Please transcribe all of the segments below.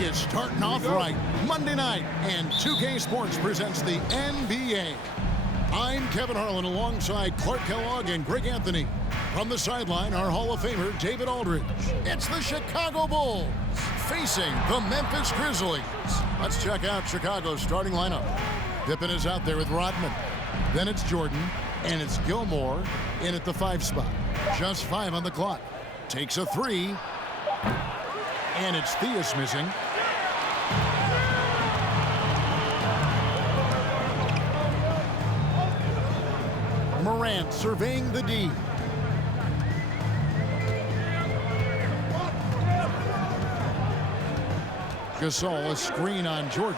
is starting off right. Monday night, and 2K Sports presents the NBA. I'm Kevin Harlan alongside Clark Kellogg and Greg Anthony. From the sideline, our Hall of Famer, David Aldridge. It's the Chicago Bulls facing the Memphis Grizzlies. Let's check out Chicago's starting lineup. Pippen is out there with Rodman. Then it's Jordan, and it's Gilmore in at the 5 spot. Just 5 on the clock. Takes a 3. And it's Theus missing. Morant surveying the D. Gasol, a screen on Jordan.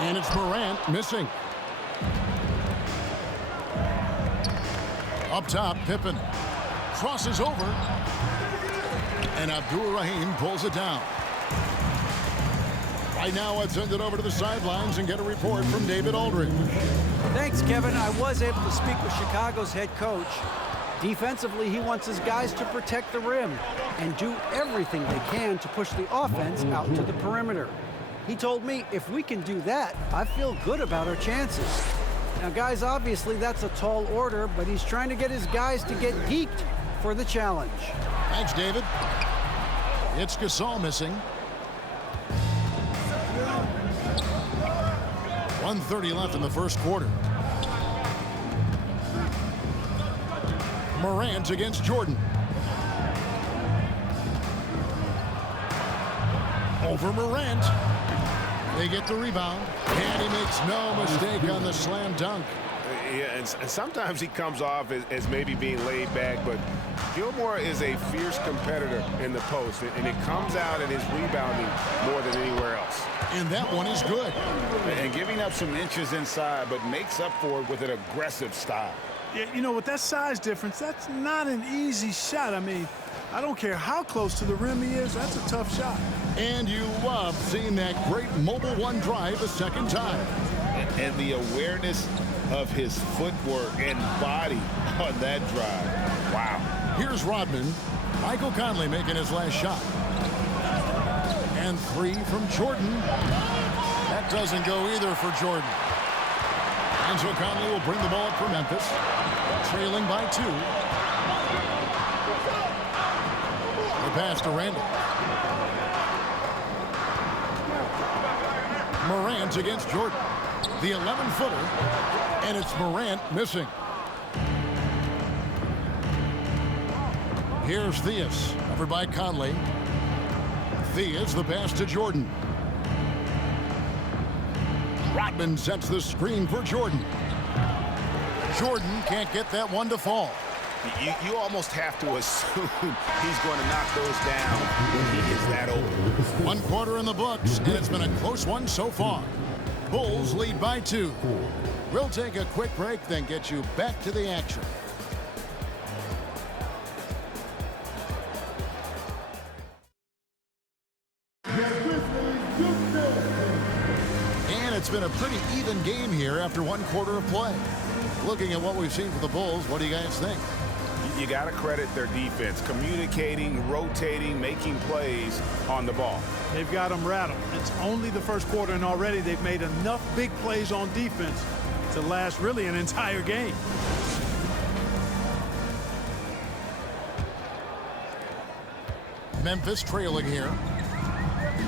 And it's Morant missing. Up top, Pippen crosses over. And Abdul-Rahim pulls it down. Right now, let's send it over to the sidelines and get a report from David Aldridge. Thanks, Kevin. I was able to speak with Chicago's head coach. Defensively, he wants his guys to protect the rim and do everything they can to push the offense out to the perimeter. He told me if we can do that, I feel good about our chances. Now, guys, obviously that's a tall order, but he's trying to get his guys to get geeked for the challenge. Thanks, David. It's Gasol missing. 1:30 left in the first quarter. Morant against Jordan. Over Morant. They get the rebound, and he makes no mistake on the slam dunk. Yeah, and sometimes he comes off as maybe being laid back, but Gilmore is a fierce competitor in the post, and it comes out in his rebounding more than anywhere else. And that one is good. And giving up some inches inside, but makes up for it with an aggressive style. Yeah, you know, with that size difference, that's not an easy shot. I mean, I don't care how close to the rim he is, that's a tough shot. And you love seeing that great mobile one drive a second time. And the awareness of his footwork and body on that drive. Wow. Here's Rodman. Michael Conley making his last shot. And 3 from Jordan. That doesn't go either for Jordan. And so Conley will bring the ball up for Memphis. Trailing by 2. The pass to Randall. Morant against Jordan. The 11-footer. And it's Morant missing. Here's Theus, covered by Conley. Theus, the pass to Jordan. Rodman sets the screen for Jordan. Jordan can't get that one to fall. You almost have to assume he's going to knock those down when he is that open. 1 quarter in the books, and it's been a close one so far. Bulls lead by 2. We'll take a quick break, then get you back to the action. And it's been a pretty even game here after 1 quarter of play. Looking at what we've seen for the Bulls, what do you guys think? You got to credit their defense, communicating, rotating, making plays on the ball. They've got them rattled. It's only the first quarter, and already they've made enough big plays on defense to last really an entire game. Memphis trailing here.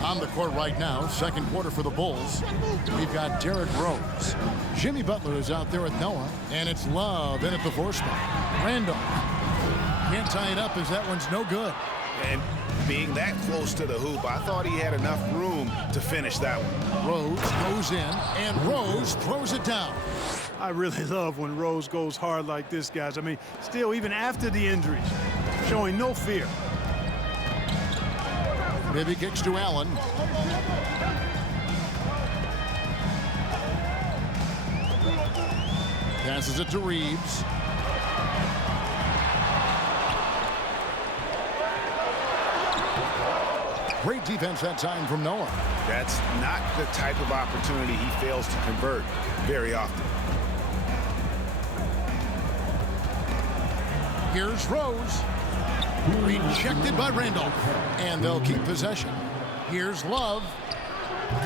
On the court right now, second quarter for the Bulls. We've got Derrick Rose. Jimmy Butler is out there with Noah, and it's Love in at the 4 spot. Randall can't tie it up as that one's no good. And being that close to the hoop, I thought he had enough room to finish that one. Rose goes in, and Rose throws it down. I really love when Rose goes hard like this, guys. I mean, still, even after the injuries, showing no fear. Bibby kicks to Allen. Passes it to Reeves. Great defense that time from Noah. That's not the type of opportunity he fails to convert very often. Here's Rose. Rejected by Randolph. And they'll keep possession. Here's Love.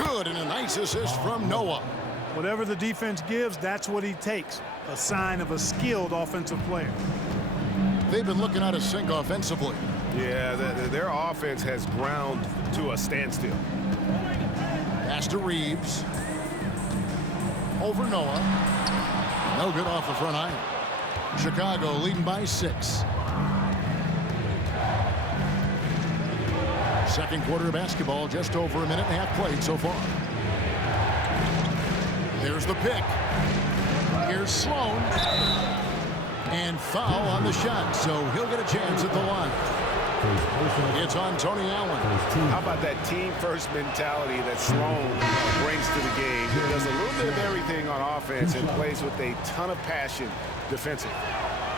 Good, and a nice assist from Noah. Whatever the defense gives, that's what he takes. A sign of a skilled offensive player. They've been looking out of sync offensively. Yeah, their offense has ground to a standstill. Pass to Reeves. Over Noah. No good off the front iron. Chicago leading by 6. Second quarter of basketball, just over a minute and a half played so far. There's the pick. Here's Sloan. And foul on the shot, so he'll get a chance at the line. It's on Tony Allen. How about that team-first mentality that Sloan brings to the game? He does a little bit of everything on offense and plays with a ton of passion defensively.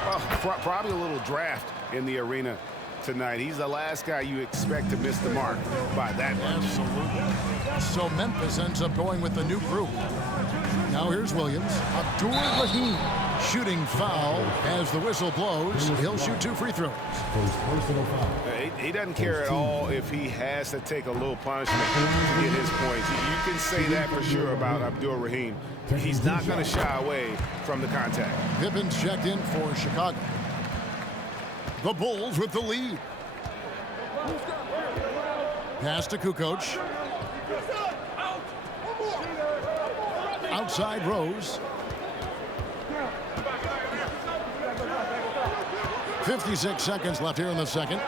Well, probably a little draft in the arena tonight. He's the last guy you expect to miss the mark by that much. Absolutely. So Memphis ends up going with the new group. Now here's Williams. Abdul-Rahim shooting foul as the whistle blows. He'll shoot 2 free throws. He doesn't care at all if he has to take a little punishment to get his points. You can say that for sure about Abdul-Rahim. He's not going to shy away from the contact. Pippin's checked in for Chicago. The Bulls with the lead. Pass to Kukoc. Outside Rose. 56 seconds left here in the second.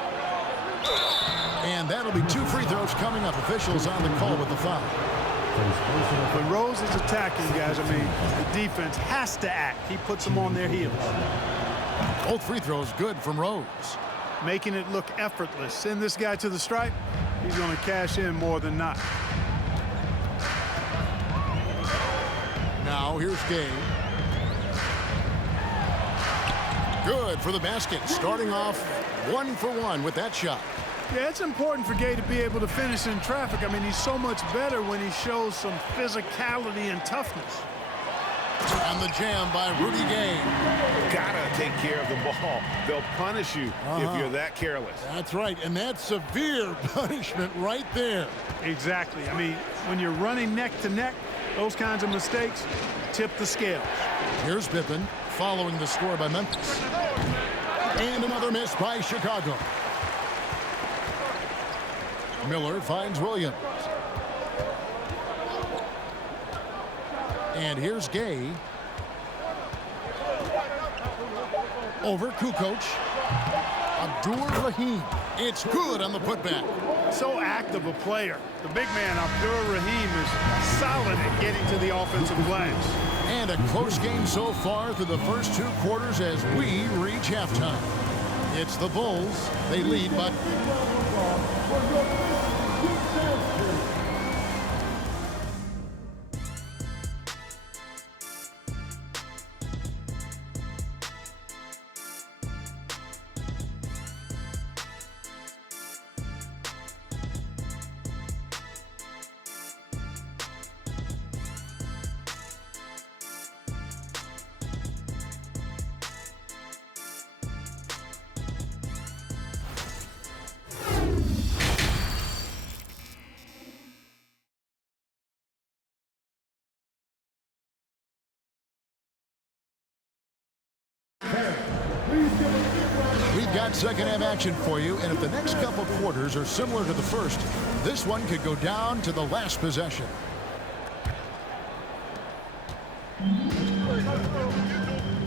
And that'll be 2 free throws coming up. Officials on the call with the foul. When Rose is attacking, guys, I mean, the defense has to act. He puts them on their heels. Both free throws good from Rose. Making it look effortless. Send this guy to the stripe. He's going to cash in more than not. Now here's Gay. Good for the basket. Starting off 1 for 1 with that shot. Yeah, it's important for Gay to be able to finish in traffic. I mean, he's so much better when he shows some physicality and toughness. And the jam by Rudy Gay. Gotta take care of the ball. They'll punish you if you're that careless. That's right, and that's severe punishment right there. Exactly. I mean, when you're running neck to neck, those kinds of mistakes tip the scales. Here's Pippen following the score by Memphis. And another miss by Chicago. Miller finds Williams. And here's Gay. Over Kukoc. Abdul-Rahim. It's good on the putback. So active a player. The big man, Abdul-Rahim, is solid at getting to the offensive glass. And a close game so far through the first 2 quarters as we reach halftime. It's the Bulls. They lead, but we've got second half action for you, and if the next couple quarters are similar to the first, this one could go down to the last possession.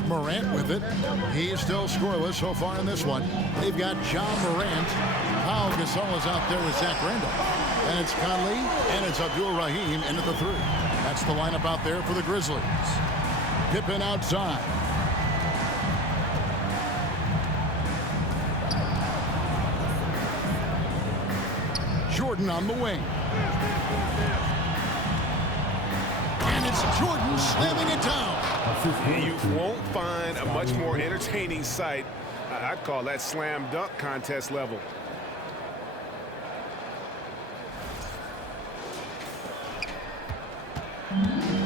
Morant with it. He's still scoreless so far in this one. They've got John Morant. Pau Gasol is out there with Zach Randolph. And it's Conley, and it's Abdul-Rahim in at the 3. That's the lineup out there for the Grizzlies. Pippen outside. Jordan on the wing. And it's Jordan slamming it down. You won't find a much more entertaining sight. I'd call that slam dunk contest level.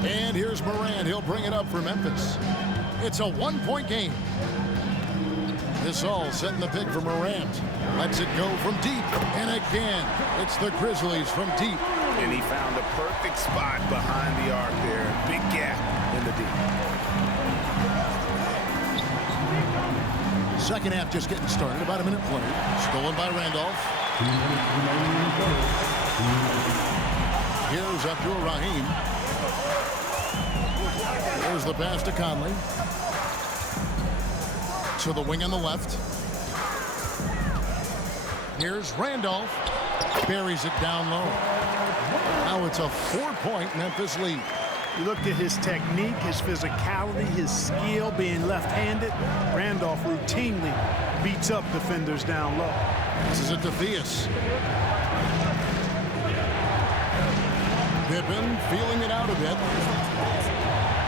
And here's Morant. He'll bring it up for Memphis. It's a 1-point game. Gasol setting the pick for Morant. Lets it go from deep. And again, it's the Grizzlies from deep. And he found the perfect spot behind the arc there. Big gap in the deep. Second half just getting started. About a minute played. Stolen by Randolph. Here's Abdul Rahim. There's the pass to Conley. To the wing on the left. Here's Randolph. Buries it down low. Now it's a 4-point Memphis lead. You look at his technique, his physicality, his skill being left-handed. Randolph routinely beats up defenders down low. This is it to Theus. Pippen feeling it out a bit.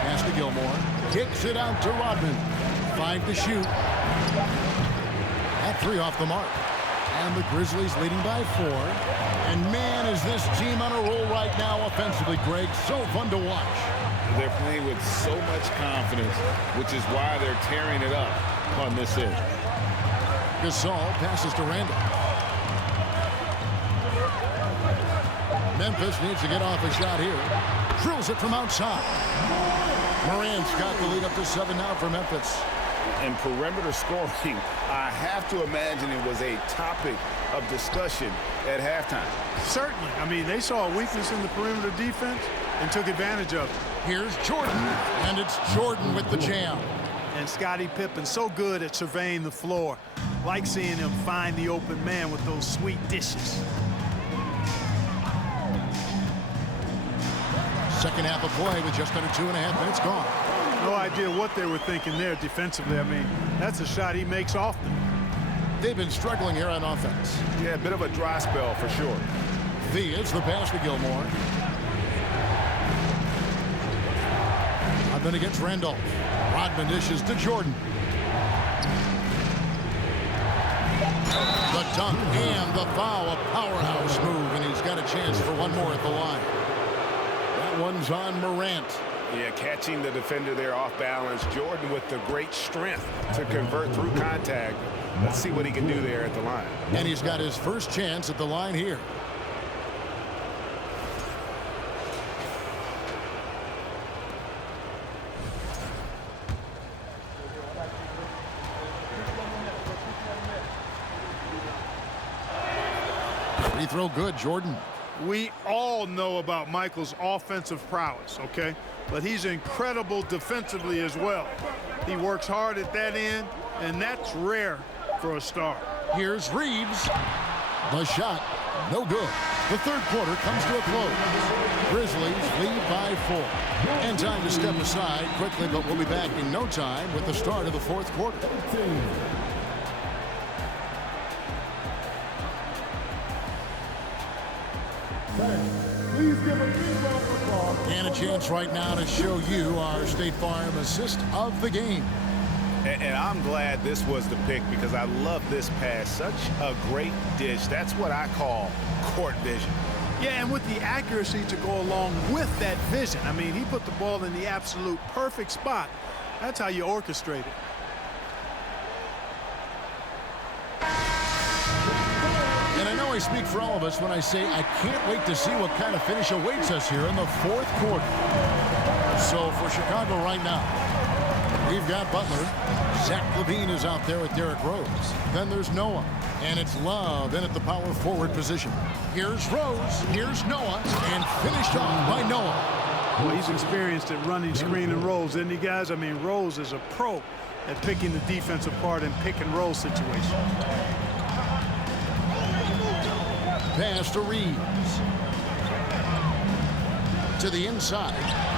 Pass to Gilmore. Kicks it out to Rodman. 5 to shoot. That 3 off the mark. And the Grizzlies leading by 4. And man, is this team on a roll right now offensively, Greg. So fun to watch. They're playing with so much confidence, which is why they're tearing it up on this end. Gasol passes to Randall. Memphis needs to get off a shot here. Drills it from outside. Morant's got the lead up to 7 now for Memphis. And perimeter scoring, I have to imagine it was a topic of discussion at halftime. Certainly. I mean, they saw a weakness in the perimeter defense and took advantage of it. Here's Jordan, and it's Jordan with the jam. And Scottie Pippen so good at surveying the floor. Like seeing him find the open man with those sweet dishes. Second half of play with just under 2.5 minutes gone. No idea what they were thinking there defensively. I mean, that's a shot he makes often. They've been struggling here on offense. Yeah, a bit of a dry spell for sure. Theus, the pass to Gilmore. Rodman against Randolph. Rodman dishes to Jordan. The dunk and the foul, a powerhouse move, and he's got a chance for one more at the line. That one's on Morant. Yeah, catching the defender there off balance. Jordan with the great strength to convert through contact. Let's see what he can do there at the line. And he's got his first chance at the line here. Free throw good, Jordan. We all know about Michael's offensive prowess, okay? But he's incredible defensively as well. He works hard at that end, and that's rare for a star. Here's Reeves. The shot, no good. The third quarter comes to a close. Grizzlies lead by 4. And time to step aside quickly, but we'll be back in no time with the start of the fourth quarter. And a chance right now to show you our State Farm assist of the game. And I'm glad this was the pick because I love this pass. Such a great dish. That's what I call court vision. Yeah, and with the accuracy to go along with that vision. I mean, he put the ball in the absolute perfect spot. That's how you orchestrate it. And I know I speak for all of us when I say I can't wait to see what kind of finish awaits us here in the fourth quarter. So for Chicago right now, we've got Butler. Zach LaVine is out there with Derrick Rose. Then there's Noah. And it's Love in at the power forward position. Here's Rose. Here's Noah. And finished off by Noah. Well, he's experienced at running screen and rolls, isn't he, guys? I mean, Rose is a pro at picking the defense apart in pick and roll situations. Pass to Reeves. To the inside.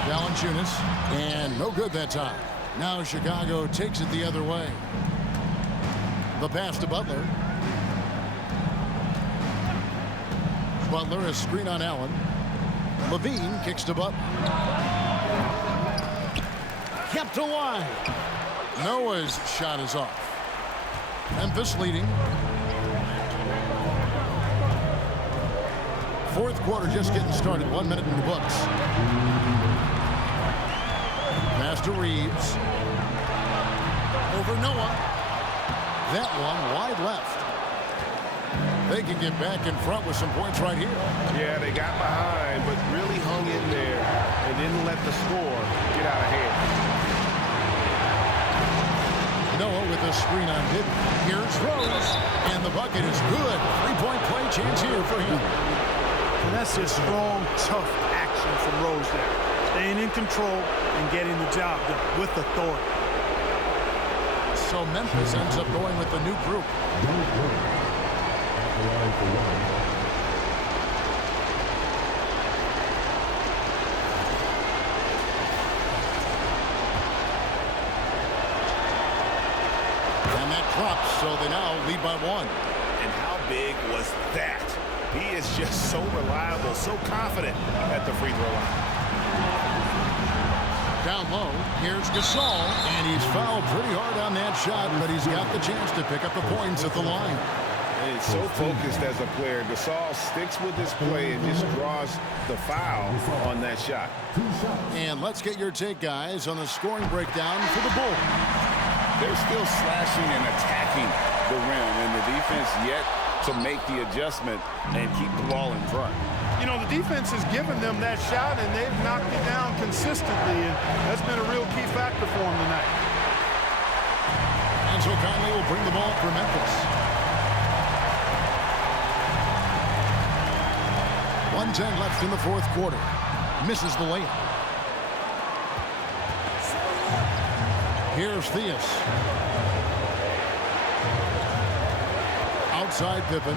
Valanciunas. And no good that time. Now Chicago takes it the other way. The pass to Butler. Butler, a screen on Allen. LaVine kicks to Butler. Kept alive. Noah's shot is off. Memphis leading. Fourth quarter just getting started. 1 minute in the books. Pass to Reeves. Over Noah. That one wide left. They can get back in front with some points right here. Yeah, they got behind, but really hung in there and didn't let the score get out of hand. Noah with a screen on hit. Here's Rose, and the bucket is good. Three-point play chance here for him. And that's just strong, tough action from Rose there. Staying in control and getting the job done with authority. So Memphis ends up going with the new group. And that drops, so they now lead by one. And how big was that? He is just so reliable, so confident at the free throw line. Down low, here's Gasol, and he's fouled pretty hard on that shot, but he's got the chance to pick up the points at the line. And he's so focused as a player. Gasol sticks with his play and just draws the foul on that shot. And let's get your take, guys, on the scoring breakdown for the Bulls. They're still slashing and attacking the rim, and the defense yet to make the adjustment and keep the ball in front. You know, the defense has given them that shot, and they've knocked it down consistently, and that's been a real key factor for them tonight. And so Conley will bring the ball for Memphis. 1:10 left in the fourth quarter. Misses the layup. Here's Theus. Outside Pippen.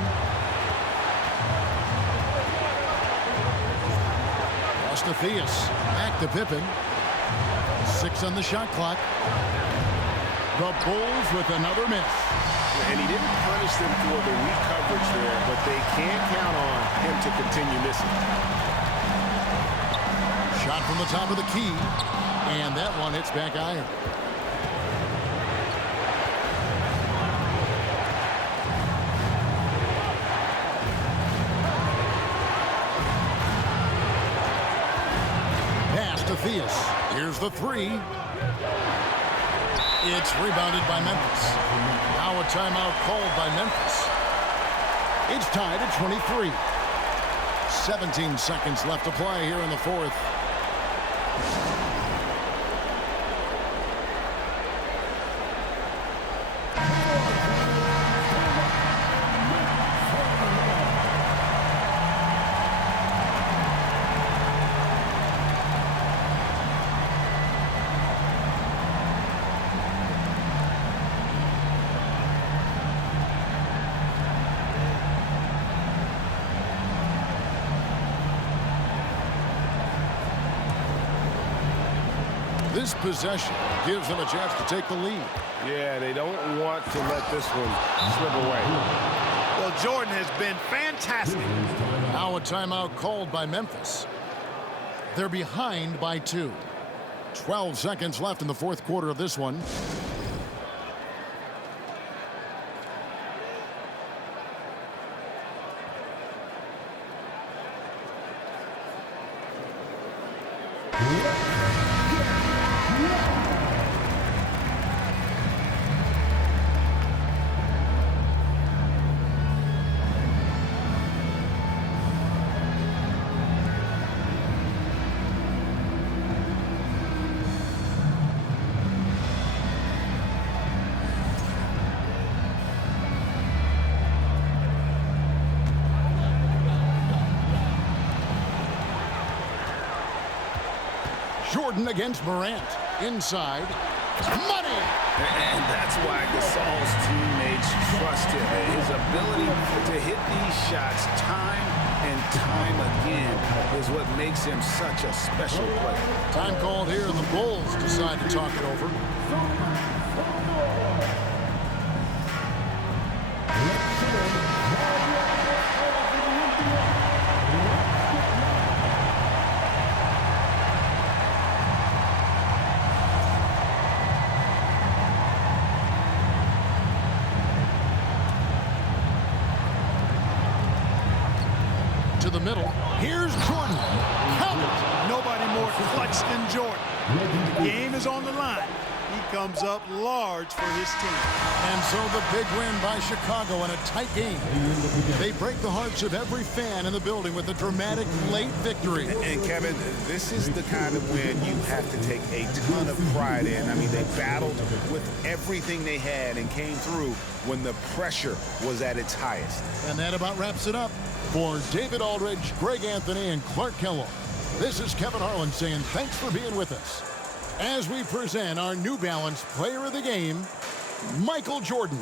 Pass to Theus. Back to Pippen. 6 on the shot clock. The Bulls with another miss. And he didn't punish them for the weak coverage there, but they can't count on him to continue missing. Shot from the top of the key. And that one hits back iron. Pass to Theus. Here's the three. It's rebounded by Memphis. Now a timeout called by Memphis. It's tied at 23. 17 seconds left to play here in the fourth. This possession gives them a chance to take the lead. Yeah, they don't want to let this one slip away. Well, Jordan has been fantastic. Now a timeout called by Memphis. They're behind by 2. 12 seconds left in the fourth quarter of this one. Jordan against Morant. Inside. Money! And that's why Gasol's teammates trust him. His ability to hit these shots time and time again is what makes him such a special player. Time called here, and the Bulls decide to talk it over. To the middle. Here's Jordan. Count it. Nobody more clutch than Jordan. The game is on the line. He comes up large for his team. And so the big win by Chicago in a tight game. They break the hearts of every fan in the building with a dramatic late victory. And Kevin, this is the kind of win you have to take a ton of pride in. I mean, they battled with everything they had and came through when the pressure was at its highest. And that about wraps it up. For David Aldridge, Greg Anthony, and Clark Kellogg, this is Kevin Harlan saying thanks for being with us as we present our New Balance Player of the Game, Michael Jordan.